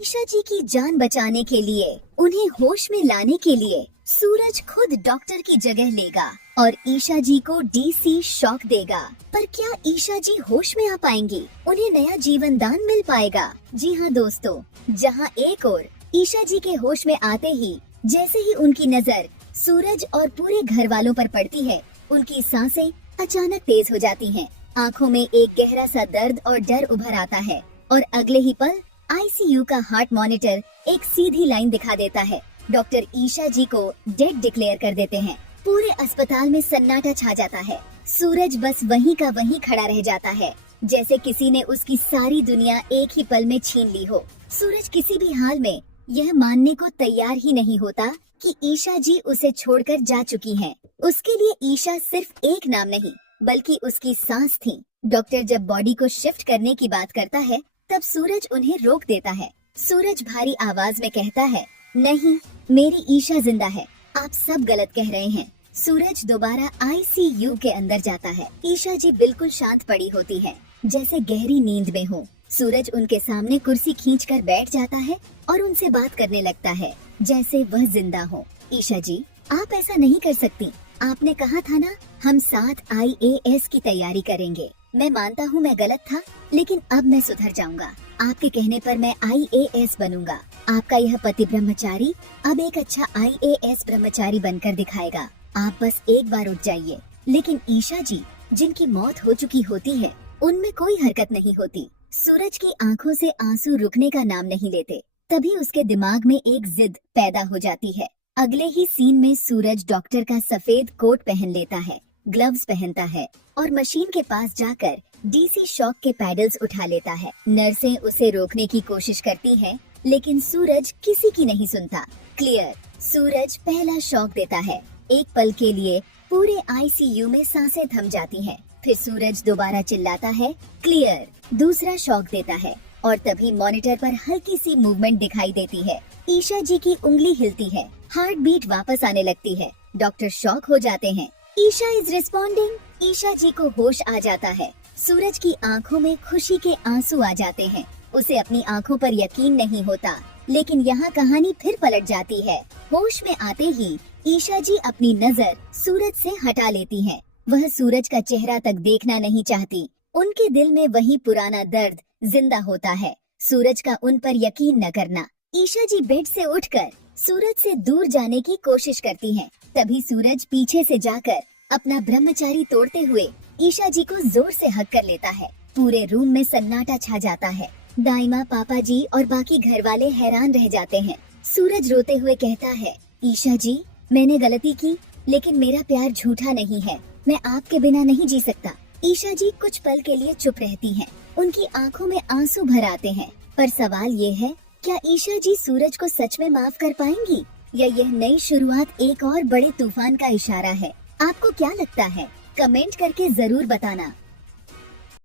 ईशा जी की जान बचाने के लिए, उन्हें होश में लाने के लिए सूरज खुद डॉक्टर की जगह लेगा और ईशा जी को डीसी शॉक देगा। पर क्या ईशा जी होश में आ पाएंगी? उन्हें नया जीवन दान मिल पाएगा? जी हाँ दोस्तों, जहाँ एक ओर ईशा जी के होश में आते ही जैसे ही उनकी नजर सूरज और पूरे घर वालों पर पड़ती है, उनकी सांसें अचानक तेज हो जाती हैं। आंखों में एक गहरा सा दर्द और डर उभर आता है और अगले ही पल आईसीयू का हार्ट मॉनिटर एक सीधी लाइन दिखा देता है। डॉक्टर ईशा जी को डेड डिक्लेयर कर देते हैं। पूरे अस्पताल में सन्नाटा छा जाता है। सूरज बस वहीं का वहीं खड़ा रह जाता है, जैसे किसी ने उसकी सारी दुनिया एक ही पल में छीन ली हो। सूरज किसी भी हाल में यह मानने को तैयार ही नहीं होता कि ईशा जी उसे छोड़कर जा चुकी हैं। उसके लिए ईशा सिर्फ एक नाम नहीं, बल्कि उसकी सांस थी। डॉक्टर जब बॉडी को शिफ्ट करने की बात करता है, तब सूरज उन्हें रोक देता है। सूरज भारी आवाज में कहता है, नहीं, मेरी ईशा जिंदा है, आप सब गलत कह रहे हैं। सूरज दोबारा आईसीयू के अंदर जाता है। ईशा जी बिल्कुल शांत पड़ी होती है, जैसे गहरी नींद में हो। सूरज उनके सामने कुर्सी खींचकर बैठ जाता है और उनसे बात करने लगता है जैसे वह जिंदा हो। ईशा जी, आप ऐसा नहीं कर सकती। आपने कहा था ना, हम साथ आईएएस की तैयारी करेंगे। मैं मानता हूँ मैं गलत था, लेकिन अब मैं सुधर जाऊंगा। आपके कहने पर मैं आईएएस बनूंगा। आपका यह पति ब्रह्मचारी अब एक अच्छा आईएएस ब्रह्मचारी बनकर दिखाएगा। आप बस एक बार उठ जाइए। लेकिन ईशा जी, जिनकी मौत हो चुकी होती है, उनमें कोई हरकत नहीं होती। सूरज की आंखों से आंसू रुकने का नाम नहीं लेते। तभी उसके दिमाग में एक जिद पैदा हो जाती है। अगले ही सीन में सूरज डॉक्टर का सफेद कोट पहन लेता है, ग्लव्स पहनता है और मशीन के पास जाकर डीसी शॉक के पैडल्स उठा लेता है। नर्सें उसे रोकने की कोशिश करती हैं, लेकिन सूरज किसी की नहीं सुनता। क्लियर। सूरज पहला शॉक देता है। एक पल के लिए पूरे आईसीयू में सांसें थम जाती हैं। फिर सूरज दोबारा चिल्लाता है, क्लियर। दूसरा शॉक देता है और तभी मॉनिटर पर हल्की सी मूवमेंट दिखाई देती है। ईशा जी की उंगली हिलती है, हार्ट बीट वापस आने लगती है। डॉक्टर शॉक हो जाते हैं। Isha is responding. ईशा जी को होश आ जाता है। सूरज की आंखों में खुशी के आंसू आ जाते हैं। उसे अपनी आंखों पर यकीन नहीं होता, लेकिन यहाँ कहानी फिर पलट जाती है। होश में आते ही ईशा जी अपनी नजर सूरज से हटा लेती हैं। वह सूरज का चेहरा तक देखना नहीं चाहती। उनके दिल में वही पुराना दर्द जिंदा होता है, सूरज का उन पर यकीन न करना। ईशा जी बेड से उठकर सूरज से दूर जाने की कोशिश करती हैं। तभी सूरज पीछे से जाकर अपना ब्रह्मचारी तोड़ते हुए ईशा जी को जोर से हक कर लेता है। पूरे रूम में सन्नाटा छा जाता है। दाइमा, पापा जी और बाकी घर वाले हैरान रह जाते हैं। सूरज रोते हुए कहता है, ईशा जी, मैंने गलती की, लेकिन मेरा प्यार झूठा नहीं है। मैं आपके बिना नहीं जी सकता। ईशा जी कुछ पल के लिए चुप रहती हैं। उनकी आंखों में आंसू भर आते हैं। पर सवाल ये है, क्या ईशा जी सूरज को सच में माफ कर पाएंगी, या यह नई शुरुआत एक और बड़े तूफान का इशारा है? आपको क्या लगता है? कमेंट करके जरूर बताना।